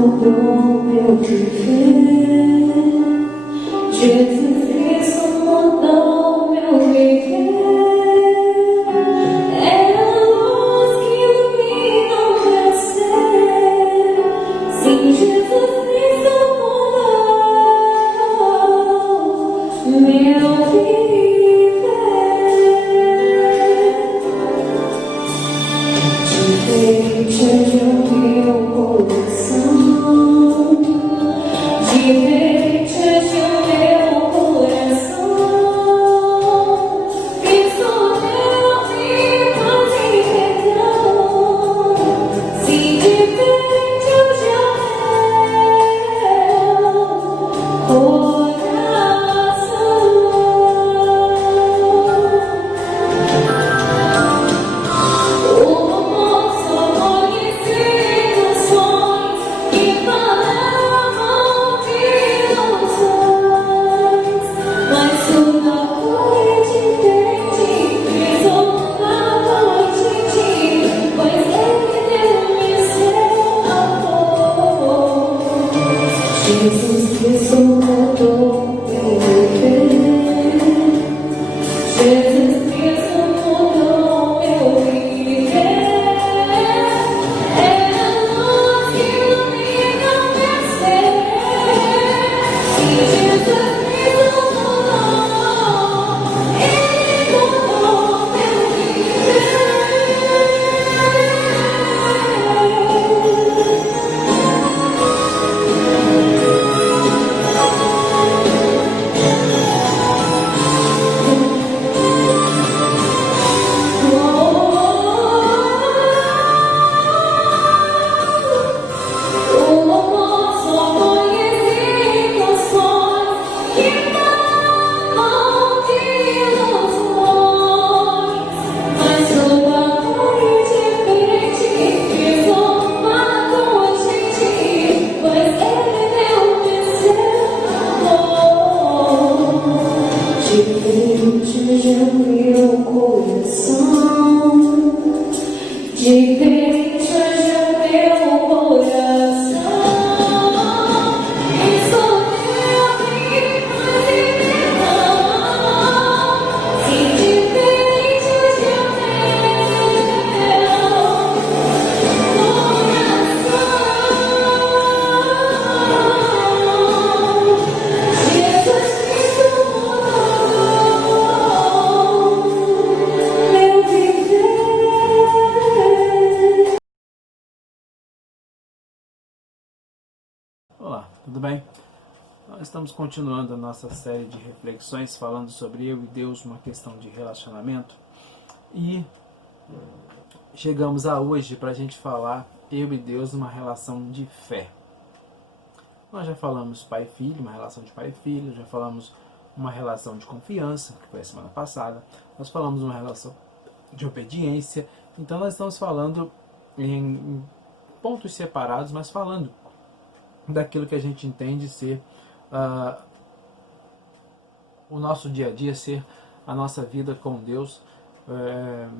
mudou meu viver. Jesus Cristo mudou meu viver. É a luz que ilumina o meu ser. Sim, Jesus Cristo mudou meu viver. Diferente de o meu coração, diferente de o meu coração, Cristo deu paz e perdão. Se diferente de o meu coração. Jesus Cristo mudou meu viver. Jesus Cristo mudou meu viver. É a luz que ilumina o meu ser. E Jesus Cristo mudou, Ele mudou meu viver. Diferente de meu coração, diferente de meu coração, isso deu paz e perdão. Se diferente de meu coração, Jesus Cristo mudou meu viver. Olá, tudo bem? Nós estamos continuando a nossa série de reflexões falando sobre eu e Deus, uma questão de relacionamento, e chegamos a hoje para a gente falar eu e Deus numa relação de fé. Nós já falamos pai e filho, uma relação de pai e filho, já falamos uma relação de confiança, que foi a semana passada, nós falamos uma relação de obediência. Então nós estamos falando em pontos separados, mas falando daquilo que a gente entende ser o nosso dia a dia, ser a nossa vida com Deus,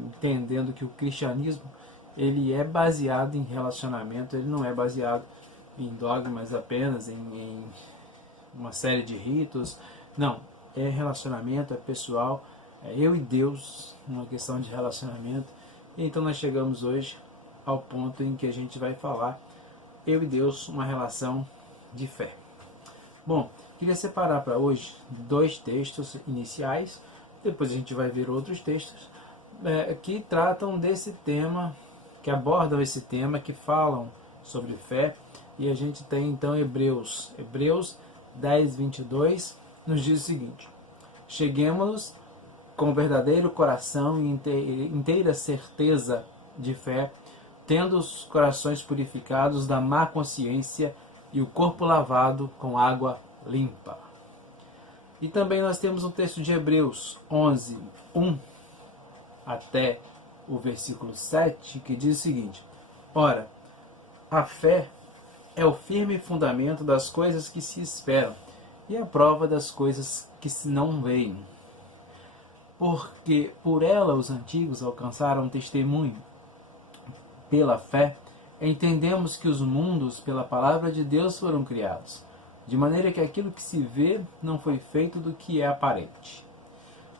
entendendo que o cristianismo ele é baseado em relacionamento, ele não é baseado em dogmas apenas, em uma série de ritos. Não, é relacionamento, é pessoal, é eu e Deus, uma questão de relacionamento. Então nós chegamos hoje ao ponto em que a gente vai falar eu e Deus, uma relação de fé. Bom, queria separar para hoje dois textos iniciais, depois a gente vai ver outros textos que tratam desse tema, que abordam esse tema, que falam sobre fé. E a gente tem então Hebreus 10, 22, nos diz o seguinte: cheguemos-nos com verdadeiro coração e inteira certeza de fé, tendo os corações purificados da má consciência e o corpo lavado com água limpa. E também nós temos o texto de Hebreus 11, 1 até o versículo 7, que diz o seguinte: ora, a fé é o firme fundamento das coisas que se esperam e a prova das coisas que se não veem. Porque por ela os antigos alcançaram testemunho. Pela fé, entendemos que os mundos, pela palavra de Deus, foram criados, de maneira que aquilo que se vê não foi feito do que é aparente.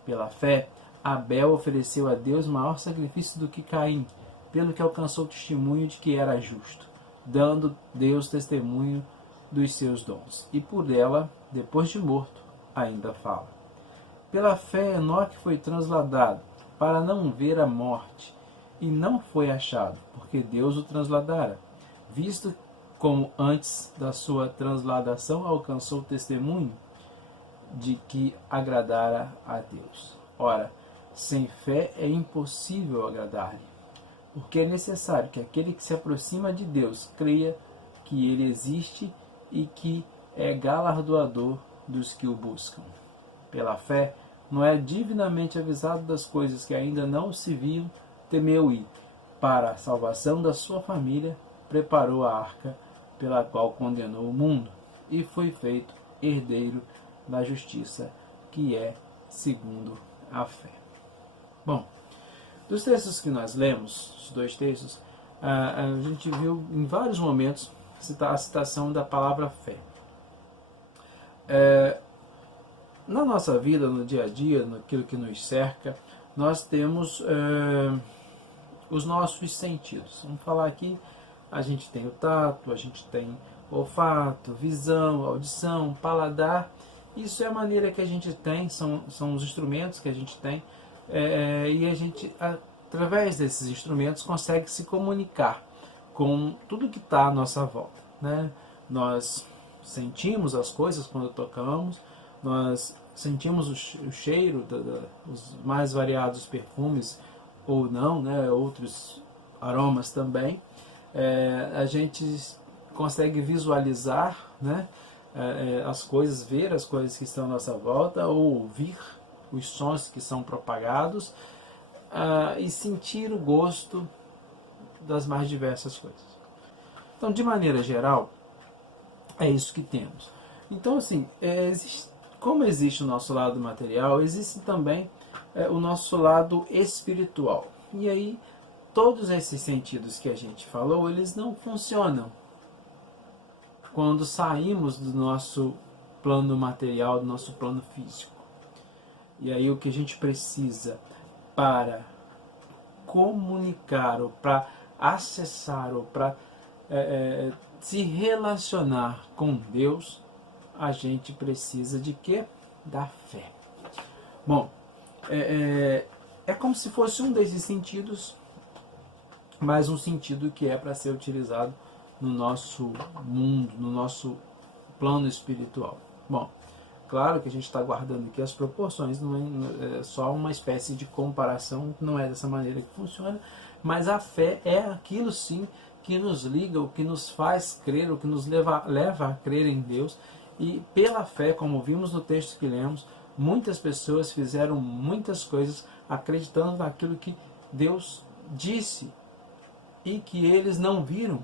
Pela fé, Abel ofereceu a Deus maior sacrifício do que Caim, pelo que alcançou testemunho de que era justo, dando Deus testemunho dos seus dons. E por ela, depois de morto, ainda fala. Pela fé, Enoque foi transladado, para não ver a morte, e não foi achado, porque Deus o transladara, visto como antes da sua transladação alcançou o testemunho de que agradara a Deus. Ora, sem fé é impossível agradar-lhe, porque é necessário que aquele que se aproxima de Deus creia que ele existe e que é galardoador dos que o buscam. Pela fé, Noé, divinamente avisado das coisas que ainda não se viam, temeu e, para a salvação da sua família, preparou a arca pela qual condenou o mundo, e foi feito herdeiro da justiça, que é segundo a fé. Bom, dos textos que nós lemos, os dois textos, a gente viu em vários momentos a citação da palavra fé. Na nossa vida, no dia a dia, naquilo que nos cerca, nós temos os nossos sentidos. Vamos falar aqui, a gente tem o tato, a gente tem olfato, visão, audição, paladar. Isso é a maneira que a gente tem, são os instrumentos que a gente tem, e a gente, através desses instrumentos, consegue se comunicar com tudo que está à nossa volta, né? Nós sentimos as coisas quando tocamos, nós sentimos o cheiro dos mais variados perfumes, ou não, né? Outros aromas também. A gente consegue visualizar, né? As coisas, ver as coisas que estão à nossa volta, ou ouvir os sons que são propagados, e sentir o gosto das mais diversas coisas. Então, de maneira geral, é isso que temos. Então, assim, como existe o nosso lado material, existe também o nosso lado espiritual. E aí, todos esses sentidos que a gente falou, eles não funcionam quando saímos do nosso plano material, do nosso plano físico. E aí o que a gente precisa para comunicar, ou para acessar, ou para se relacionar com Deus, a gente precisa de quê? Da fé. Bom, é como se fosse um desses sentidos, mas um sentido que é para ser utilizado no nosso mundo, no nosso plano espiritual. Bom, claro que a gente está guardando aqui as proporções, não é só uma espécie de comparação, não é dessa maneira que funciona, mas a fé é aquilo sim que nos liga, o que nos faz crer, o que nos leva a crer em Deus. E pela fé, como vimos no texto que lemos, muitas pessoas fizeram muitas coisas acreditando naquilo que Deus disse e que eles não viram,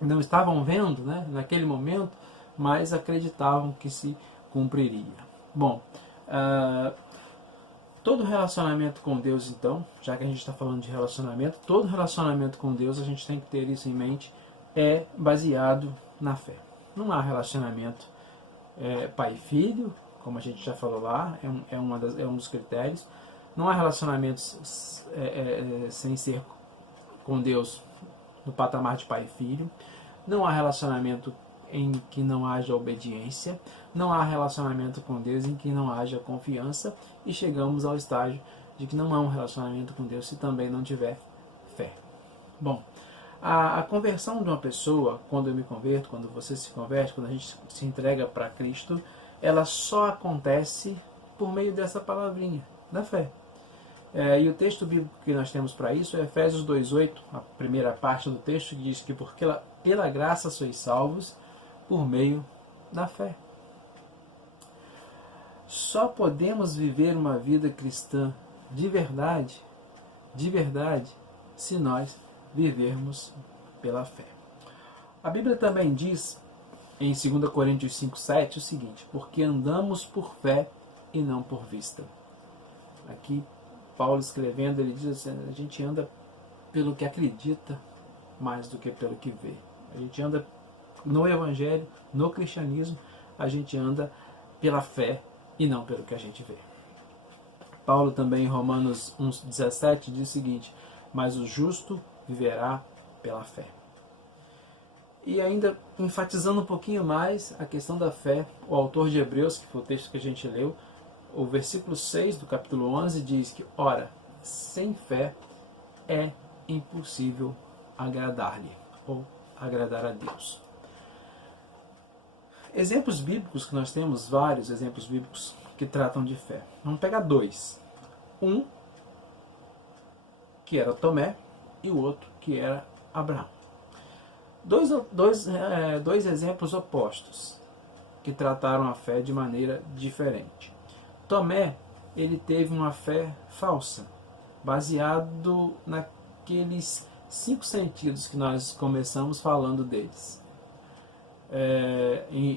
não estavam vendo, né, naquele momento, mas acreditavam que se cumpriria. Bom, todo relacionamento com Deus, então, já que a gente está falando de relacionamento, todo relacionamento com Deus, a gente tem que ter isso em mente, é baseado na fé. Não há relacionamento pai e filho, como a gente já falou lá, é um dos critérios. Não há relacionamentos sem ser com Deus no patamar de pai e filho. Não há relacionamento em que não haja obediência. Não há relacionamento com Deus em que não haja confiança. E chegamos ao estágio de que não há um relacionamento com Deus se também não tiver fé. Bom, a conversão de uma pessoa, quando eu me converto, quando você se converte, quando a gente se entrega para Cristo, ela só acontece por meio dessa palavrinha, da fé. E o texto bíblico que nós temos para isso é Efésios 2,8, a primeira parte do texto, que diz que porque pela graça sois salvos por meio da fé. Só podemos viver uma vida cristã de verdade, se nós vivermos pela fé. A Bíblia também diz, em 2 Coríntios 5,7, o seguinte: porque andamos por fé e não por vista. Aqui, Paulo escrevendo, ele diz assim: a gente anda pelo que acredita mais do que pelo que vê. A gente anda no Evangelho, no cristianismo, a gente anda pela fé e não pelo que a gente vê. Paulo também em Romanos 1,17 diz o seguinte: mas o justo viverá pela fé. E ainda enfatizando um pouquinho mais a questão da fé, o autor de Hebreus, que foi o texto que a gente leu, o versículo 6 do capítulo 11 diz que, ora, sem fé é impossível agradar-lhe ou agradar a Deus. Exemplos bíblicos que nós temos, vários exemplos bíblicos que tratam de fé. Vamos pegar dois. Um, que era Tomé, e o outro, que era Abraão. Dois exemplos opostos, que trataram a fé de maneira diferente. Tomé, ele teve uma fé falsa, baseado naqueles 5 sentidos que nós começamos falando deles.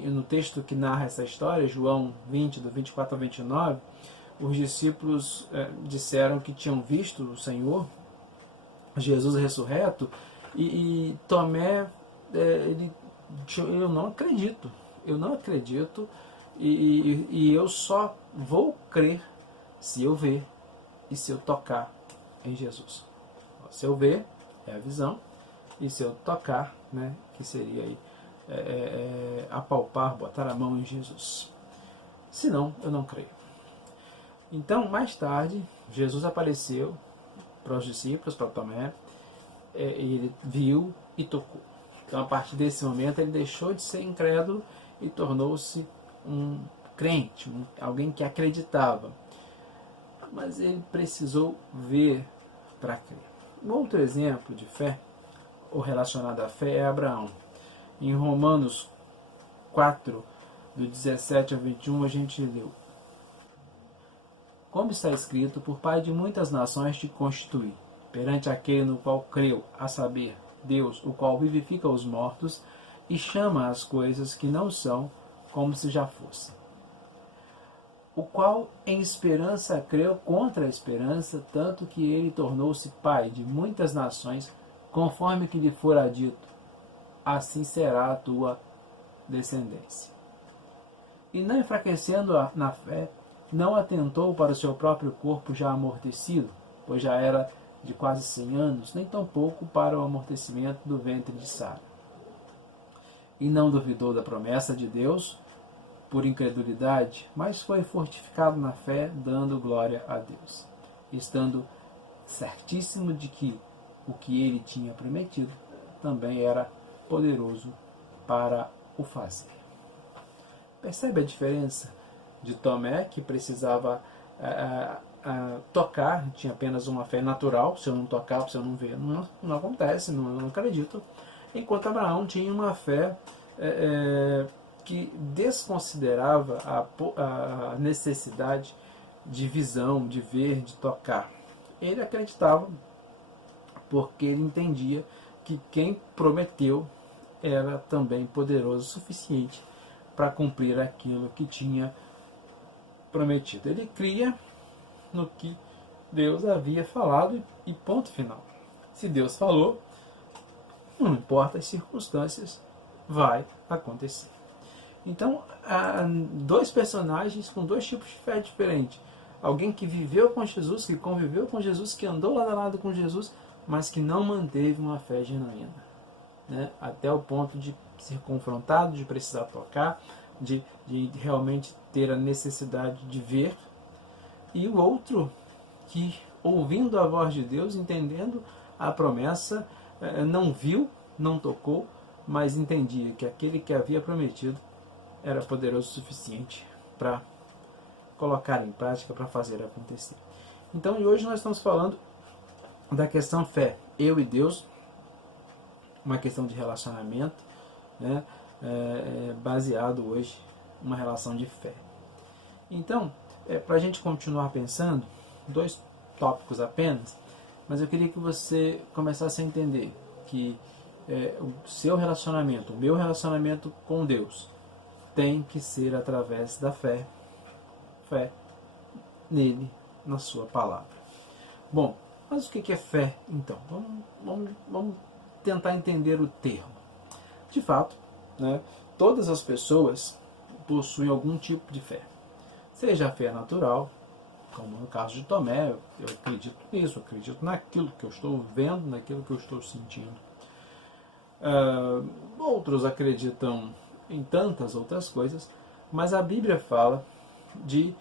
No texto que narra essa história, João 20, do 24 ao 29, os discípulos disseram que tinham visto o Senhor, Jesus ressurreto, e Tomé, eu não acredito, e eu só vou crer se eu ver e se eu tocar em Jesus. Se eu ver, é a visão, e se eu tocar, né, que seria aí apalpar, botar a mão em Jesus. Senão, eu não creio. Então, mais tarde, Jesus apareceu para os discípulos, para Tomé, e ele viu e tocou. Então, a partir desse momento, ele deixou de ser incrédulo e tornou-se um crente, alguém que acreditava. Mas ele precisou ver para crer. Um outro exemplo de fé, ou relacionado à fé, é Abraão. Em Romanos 4, do 17 ao 21, a gente leu: como está escrito, por pai de muitas nações te constituí, perante aquele no qual creu, a saber, Deus, o qual vivifica os mortos e chama as coisas que não são como se já fossem. O qual em esperança creu contra a esperança, tanto que ele tornou-se pai de muitas nações, conforme que lhe fora dito, assim será a tua descendência. E não enfraquecendo na fé, não atentou para o seu próprio corpo já amortecido, pois já era de quase 100 anos, nem tampouco para o amortecimento do ventre de Sara. E não duvidou da promessa de Deus por incredulidade, mas foi fortificado na fé, dando glória a Deus, estando certíssimo de que o que ele tinha prometido também era poderoso para o fazer. Percebe a diferença de Tomé, que precisava tocar, tinha apenas uma fé natural, se eu não tocar, se eu não ver, não acontece, não acredito. Enquanto Abraão tinha uma fé que desconsiderava a necessidade de visão, de ver, de tocar. Ele acreditava porque ele entendia que quem prometeu era também poderoso o suficiente para cumprir aquilo que tinha prometido. Ele cria no que Deus havia falado e ponto final. Se Deus falou, não importa as circunstâncias, vai acontecer. Então, há dois personagens com dois tipos de fé diferentes. Alguém que viveu com Jesus, que conviveu com Jesus, que andou lado a lado com Jesus, mas que não manteve uma fé genuína, né? Até o ponto de ser confrontado, de precisar tocar, de realmente ter a necessidade de ver. E o outro que, ouvindo a voz de Deus, entendendo a promessa, não viu, não tocou, mas entendia que aquele que havia prometido era poderoso o suficiente para colocar em prática, para fazer acontecer. Então, hoje nós estamos falando da questão fé, eu e Deus, uma questão de relacionamento, né, baseado hoje numa relação de fé. Então, para a gente continuar pensando, 2 tópicos apenas, mas eu queria que você começasse a entender que o seu relacionamento, o meu relacionamento com Deus, tem que ser através da fé nele, na sua palavra. Bom, mas o que é fé, então? Vamos tentar entender o termo. De fato, né, todas as pessoas possuem algum tipo de fé. Seja a fé natural, como no caso de Tomé, eu acredito nisso, eu acredito naquilo que eu estou vendo, naquilo que eu estou sentindo. Outros acreditam em tantas outras coisas, mas a Bíblia fala de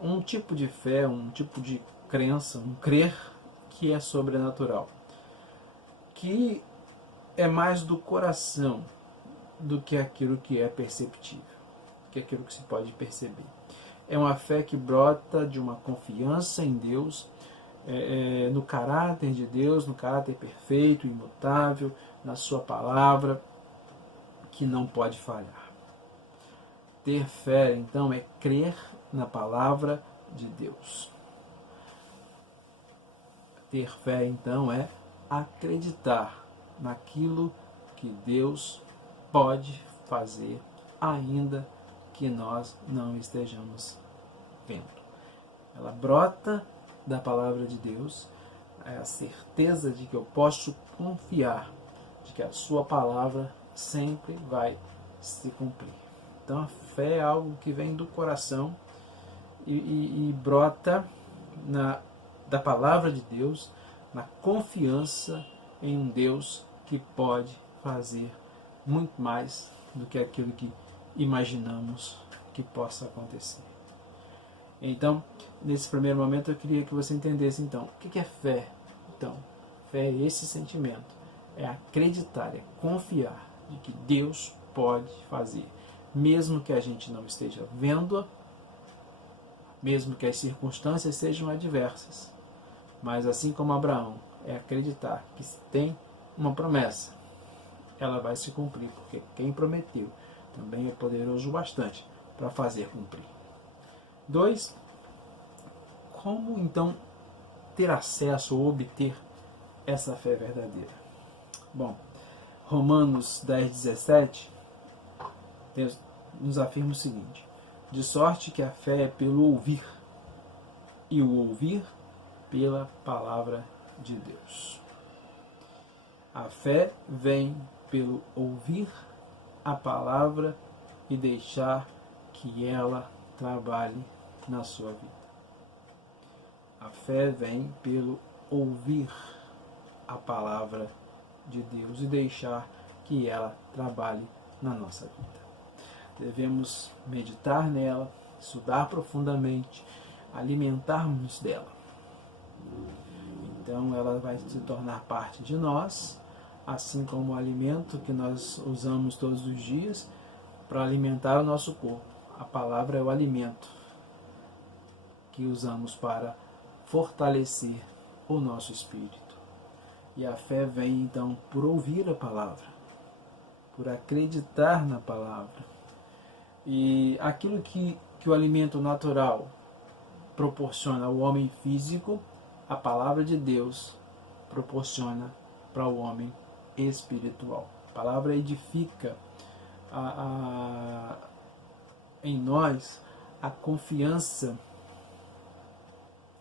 um tipo de fé, um tipo de crença, um crer que é sobrenatural, que é mais do coração do que aquilo que é perceptível, que é aquilo que se pode perceber. É uma fé que brota de uma confiança em Deus, no caráter de Deus, no caráter perfeito, imutável, na sua palavra, que não pode falhar. Ter fé, então, é crer na palavra de Deus. Ter fé, então, é acreditar naquilo que Deus pode fazer, ainda que nós não estejamos vendo. Ela brota da palavra de Deus, é a certeza de que eu posso confiar, de que a sua palavra sempre vai se cumprir. Então a fé é algo que vem do coração e brota da palavra de Deus, na confiança em um Deus que pode fazer muito mais do que aquilo que imaginamos que possa acontecer. Então, nesse primeiro momento, eu queria que você entendesse, então, o que é fé? Então, fé é esse sentimento, é acreditar, é confiar de que Deus pode fazer, mesmo que a gente não esteja vendo, mesmo que as circunstâncias sejam adversas. Mas assim como Abraão, é acreditar que se tem uma promessa, ela vai se cumprir, porque quem prometeu também é poderoso bastante para fazer cumprir. 2. Como então ter acesso ou obter essa fé verdadeira? Bom, Romanos 10:17 nos afirma o seguinte: de sorte que a fé é pelo ouvir, e o ouvir pela palavra de Deus. A fé vem pelo ouvir a palavra e deixar que ela trabalhe na sua vida. A fé vem pelo ouvir a palavra de Deus e deixar que ela trabalhe na nossa vida. Devemos meditar nela, estudar profundamente, alimentarmos dela. Então ela vai se tornar parte de nós, assim como o alimento que nós usamos todos os dias para alimentar o nosso corpo. A palavra é o alimento que usamos para fortalecer o nosso espírito. E a fé vem então por ouvir a palavra, por acreditar na palavra. E aquilo que o alimento natural proporciona ao homem físico, a palavra de Deus proporciona para o homem espiritual. A palavra edifica em nós a confiança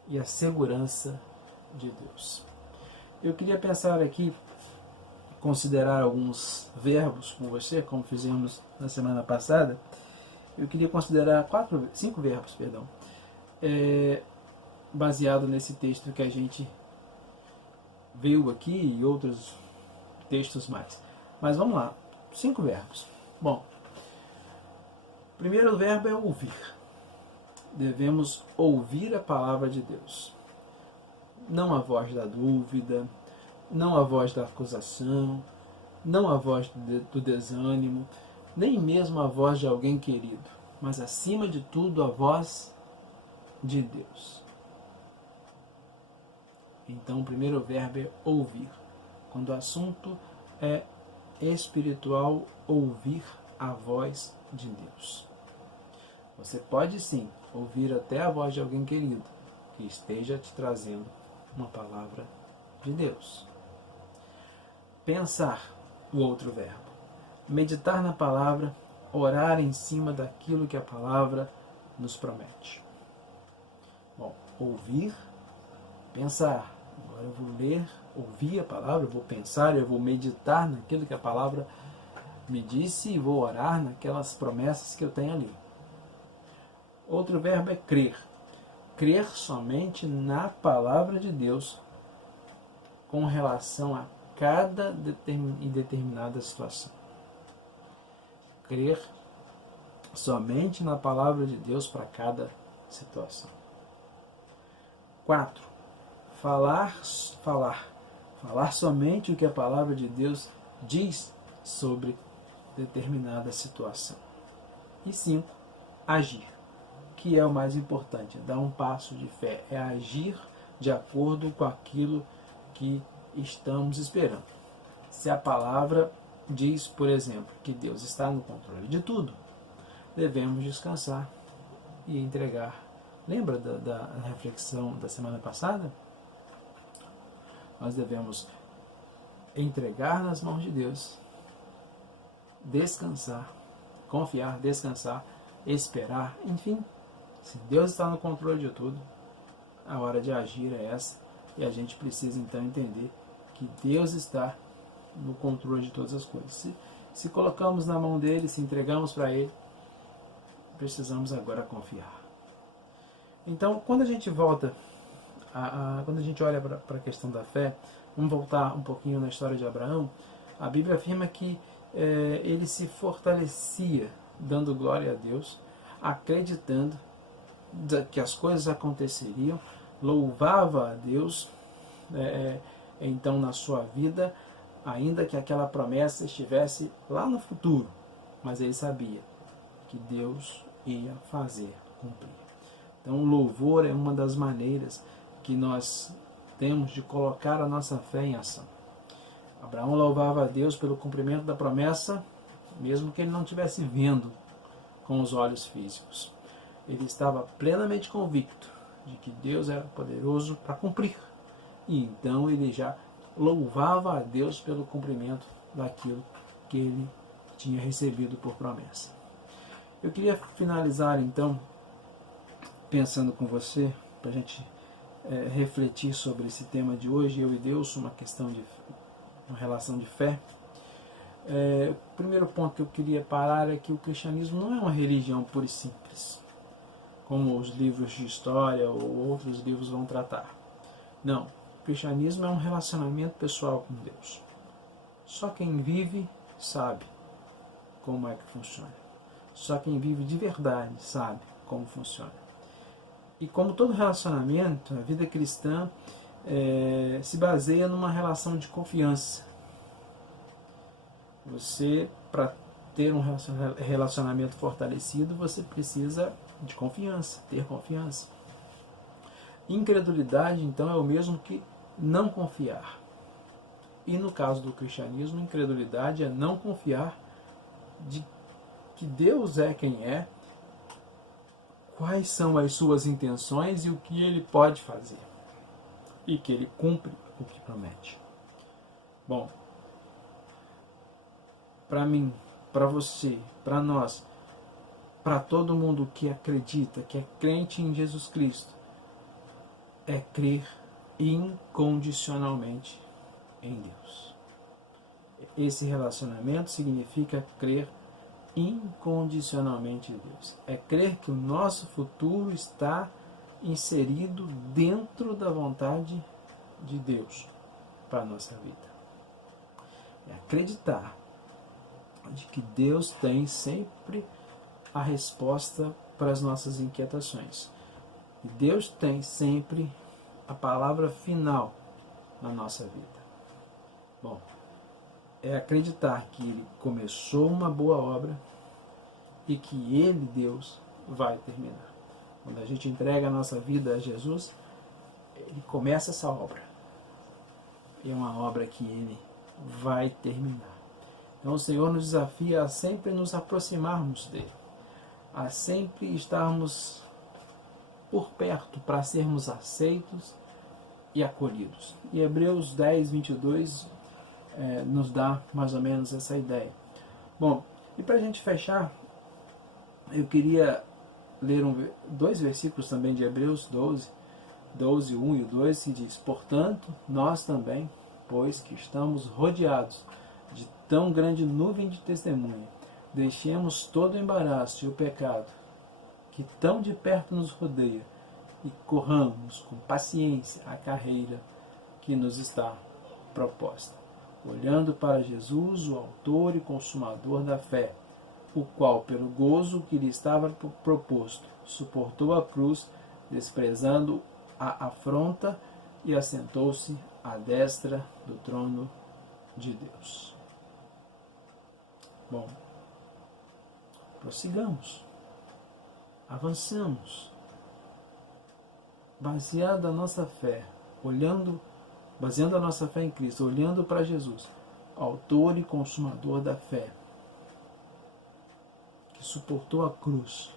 e a segurança de Deus. Eu queria pensar aqui, considerar alguns verbos com você, como fizemos na semana passada. Eu queria considerar 5 verbos, baseado nesse texto que a gente viu aqui e outros textos mais. Mas vamos lá, 5 verbos. Bom, o primeiro verbo é ouvir. Devemos ouvir a palavra de Deus. Não a voz da dúvida, não a voz da acusação, não a voz do desânimo, nem mesmo a voz de alguém querido, mas acima de tudo a voz de Deus. Então o primeiro verbo é ouvir. Quando o assunto é espiritual, ouvir a voz de Deus. Você pode sim ouvir até a voz de alguém querido que esteja te trazendo uma palavra de Deus. Pensar, o outro verbo. Meditar na palavra, orar em cima daquilo que a palavra nos promete. Bom, ouvir, pensar, Agora eu vou ler, ouvir a palavra, eu vou pensar, eu vou meditar naquilo que a palavra me disse e vou orar naquelas promessas que eu tenho ali. Outro verbo é crer. Crer somente na palavra de Deus com relação a cada determinada situação. Crer somente na palavra de Deus para cada situação. 4. Falar somente o que a palavra de Deus diz sobre determinada situação. E 5. Agir, que é o mais importante, é dar um passo de fé, é agir de acordo com aquilo que estamos esperando. Se a palavra diz, por exemplo, que Deus está no controle de tudo, devemos descansar e entregar. Lembra da reflexão da semana passada? Nós devemos entregar nas mãos de Deus, descansar, confiar, descansar, esperar, enfim. Se Deus está no controle de tudo, a hora de agir é essa, e a gente precisa então entender que Deus está no controle de todas as coisas. Se colocamos na mão dele, se entregamos para ele, precisamos agora confiar. Então, quando a gente volta, quando a gente olha para a questão da fé, vamos voltar um pouquinho na história de Abraão. A Bíblia afirma que ele se fortalecia, dando glória a Deus, acreditando que as coisas aconteceriam, louvava a Deus, então na sua vida, ainda que aquela promessa estivesse lá no futuro, mas ele sabia que Deus ia fazer cumprir. Então o louvor é uma das maneiras que nós temos de colocar a nossa fé em ação. Abraão louvava a Deus pelo cumprimento da promessa, mesmo que ele não estivesse vendo com os olhos físicos. Ele estava plenamente convicto de que Deus era poderoso para cumprir. E então ele já louvava a Deus pelo cumprimento daquilo que ele tinha recebido por promessa. Eu queria finalizar então pensando com você, para a gente refletir sobre esse tema de hoje, eu e Deus, uma relação de fé. O primeiro ponto que eu queria parar é que o cristianismo não é uma religião pura e simples, como os livros de história ou outros livros vão tratar. Não, o cristianismo é um relacionamento pessoal com Deus. Só quem vive sabe como é que funciona. Só quem vive de verdade sabe como funciona. E como todo relacionamento, a vida cristã se baseia numa relação de confiança. Você, para ter um relacionamento fortalecido, você precisa de confiança, ter confiança. Incredulidade, então, é o mesmo que não confiar. E no caso do cristianismo, incredulidade é não confiar de que Deus é quem é, quais são as suas intenções e o que ele pode fazer. E que ele cumpre o que promete. Bom, para mim, para você, para nós, para todo mundo que acredita, que é crente em Jesus Cristo, é crer incondicionalmente em Deus. Esse relacionamento significa crer incondicionalmente em Deus. É crer que o nosso futuro está inserido dentro da vontade de Deus para a nossa vida. É acreditar de que Deus tem sempre a resposta para as nossas inquietações. E Deus tem sempre a palavra final na nossa vida. Bom, é acreditar que Ele começou uma boa obra e que Ele, Deus, vai terminar. Quando a gente entrega a nossa vida a Jesus, Ele começa essa obra. E é uma obra que Ele vai terminar. Então o Senhor nos desafia a sempre nos aproximarmos dEle, a sempre estarmos por perto para sermos aceitos e acolhidos. E Hebreus 10, 22 nos dá mais ou menos essa ideia. Bom, e para a gente fechar, eu queria ler dois versículos também de Hebreus 12, 12, 1 e o 2 se diz: portanto, nós também, pois que estamos rodeados de tão grande nuvem de testemunha, deixemos todo o embaraço e o pecado que tão de perto nos rodeia e corramos com paciência a carreira que nos está proposta, olhando para Jesus, o autor e consumador da fé, o qual, pelo gozo que lhe estava proposto, suportou a cruz, desprezando a afronta, e assentou-se à destra do trono de Deus. Bom, prossigamos, avancemos, baseado a nossa fé, baseando a nossa fé em Cristo, olhando para Jesus, autor e consumador da fé, que suportou a cruz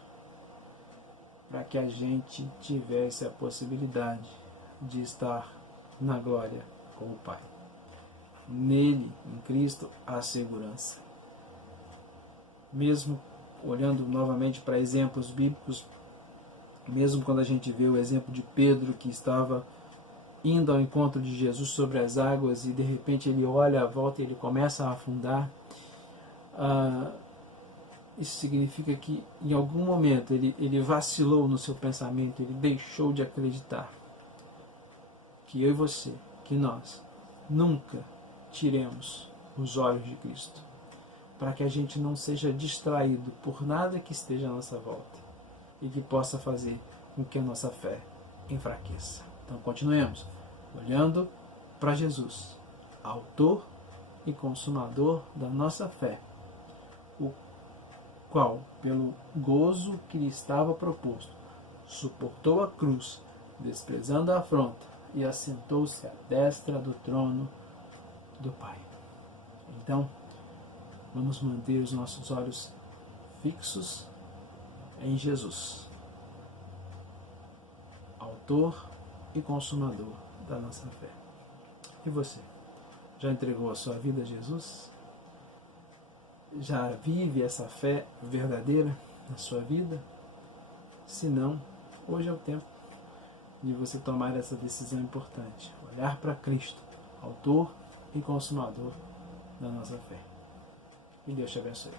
para que a gente tivesse a possibilidade de estar na glória com o Pai. Nele, em Cristo, há segurança. Mesmo olhando novamente para exemplos bíblicos, mesmo quando a gente vê o exemplo de Pedro, que estava indo ao encontro de Jesus sobre as águas e de repente ele olha à volta e ele começa a afundar, isso significa que em algum momento ele vacilou no seu pensamento, ele deixou de acreditar. Que eu e você, que nós, nunca tiremos os olhos de Cristo, para que a gente não seja distraído por nada que esteja à nossa volta e que possa fazer com que a nossa fé enfraqueça. Então continuemos olhando para Jesus, autor e consumador da nossa fé, o qual, pelo gozo que lhe estava proposto, suportou a cruz, desprezando a afronta, e assentou-se à destra do trono do Pai. Então, vamos manter os nossos olhos fixos em Jesus, autor e consumador da nossa fé. E você? Já entregou a sua vida a Jesus? Já vive essa fé verdadeira na sua vida? Se não, hoje é o tempo de você tomar essa decisão importante. Olhar para Cristo, autor e consumador da nossa fé. Que Deus te abençoe.